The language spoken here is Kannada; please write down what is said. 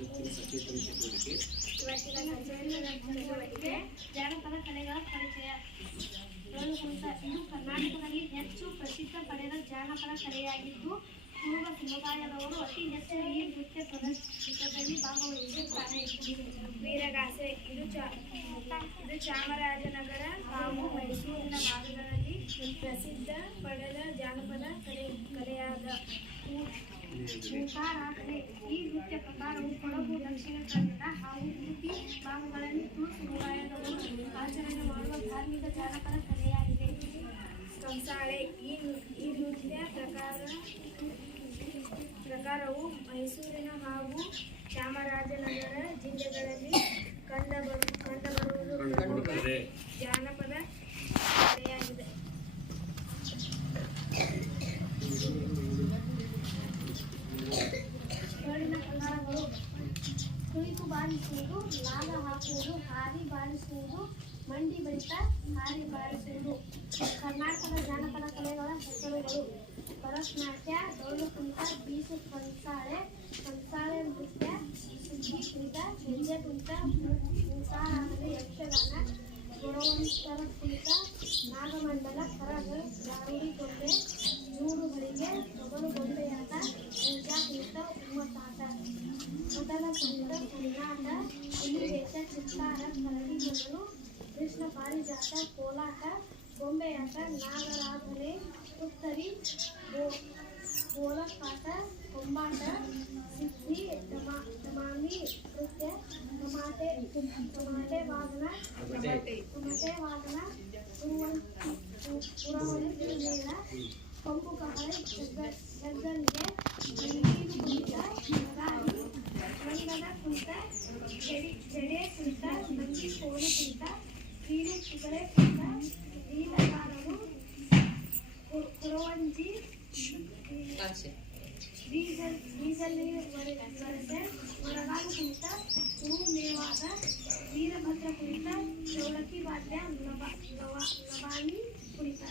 ಹೆಚ್ಚಿನ ಸಚೇತನ ಚಟುವಟಿಕೆ ಜಾನಪದ ಕಲೆಗಳ ಪರಿಚಯ ಇದು ಕರ್ನಾಟಕದಲ್ಲಿ ಹೆಚ್ಚು ಪ್ರಸಿದ್ಧ ಪಡೆದ ಜಾನಪದ ಕಲೆಯಾಗಿದ್ದು ಪೂರ್ವ ಸಮುದಾಯದವರು ಅತಿ ಹೆಚ್ಚು ಈ ನೃತ್ಯ ಪ್ರದರ್ಶನದಲ್ಲಿ ಭಾಗವಹಿಸುತ್ತಾರೆ ವೀರಗಾಸೆ, ಇದು ಚಾ ಇದು ಚಾಮರಾಜನಗರ ಪ್ರಸಿದ್ಧ ಪಡೆದ ಜಾನಪದ ಕಲೆ ಕಲೆಯಾದ ಕಲೆ ಈ ನೃತ್ಯ ಪ್ರಕಾರವು ಕೊಡಗು ದಕ್ಷಿಣ ಕನ್ನಡ ಹಾಗೂ ಉಡುಪಿ ಭಾಗಗಳಲ್ಲಿ ತುಳು ಸಮುದಾಯದವರು ಆಚರಣೆ ಮಾಡುವ ಧಾರ್ಮಿಕ ಜಾನಪದ ಕಲೆಯಾಗಿದೆ. ಕಂಸಾಳೆ. ಈ ಈ ನೃತ್ಯ ಪ್ರಕಾರ ಪ್ರಕಾರವು ಮೈಸೂರಿನ ಹಾಗೂ ಚಾಮರಾಜನಗರ ಜಿಲ್ಲೆಗಳಲ್ಲಿ ಕಂಡುಬರು ಕುಳಿತು ಬಾರಿಸುವುದು ನಾಗ ಹಾಕುವುದು, ಹಾರಿ ಬಾರಿಸುವುದು, ಮಂಡಿ ಬಳಿತ ಹಾರಿ ಬಾರಿಸುವುದು. ಕರ್ನಾಟಕದ ಜಾನಪದ ಕಲೆಗಳ ಹೆಸರುಗಳು ಭರತನಾಟ್ಯ ಡೋಲು ಕುಂತ ಬೀಸು ಕಂಸಾಳೆ ಕಂಸಾಳೆ ನೃತ್ಯ ಸುಗ್ಗಿ ಕುಂತ ಹೆಜ್ಜೆ ಕುಂತ ಯಕ್ಷಗಾನ ಗುಣವಂತರ ಕುಂತ ನಾಗಮಂಡಲ ಕರಗ ಗಾರುಡಿ ಗೊಂಬೆ ನೂರುಗಳಿಗೆ ಮೊದಲು ಗೊಂಬೆಯಾಟ ಚಿತ್ತಾರ ಕರಡಿ ಮೊದಲು ಕೃಷ್ಣ ಪಾರಿಜಾತ ಕೋಲಾಟ ಗೊಂಬೆಯಾಟ ನಾಗರಾಧನೆ ಉತ್ತರಿ ಗೋಲಪಾಟ ಕೊಂಬಾಟ ಸಿದ್ಧಿ ದಮ ದಮಾಮಿ ನೃತ್ಯ ಟಮಾಟೆ ಟಮಾಟೆ ವಾದನ ಟಮಾಟೆ ವಾದನ ಪುರವಳಿ ಮೇಳ ಕೊಂಬು ಕಹಳೆ ಜಗ್ಗನ್ಗೆ ಮಂಜಿ ಕೋಲು ಕುಣಿತ ಕೀಲು ಕುದುರೆ ಕುಣಿತ ನೀಲಗಾರರು ಕುರ್- ಕುರವಂಜಿ ಡೀಸೆಲ್ ಡೀಸೆಲ್ ವರಸೆ ಹೊರಗಾಲು ಕುಣಿತ ಹೂ ಮೇವಾದ ವೀರಭದ್ರ ಕುಣಿತ ಚೌಡಕಿ ವಾದ್ಯ ಲವ ಲವ ಲವಾಣಿ ಕುಣಿತ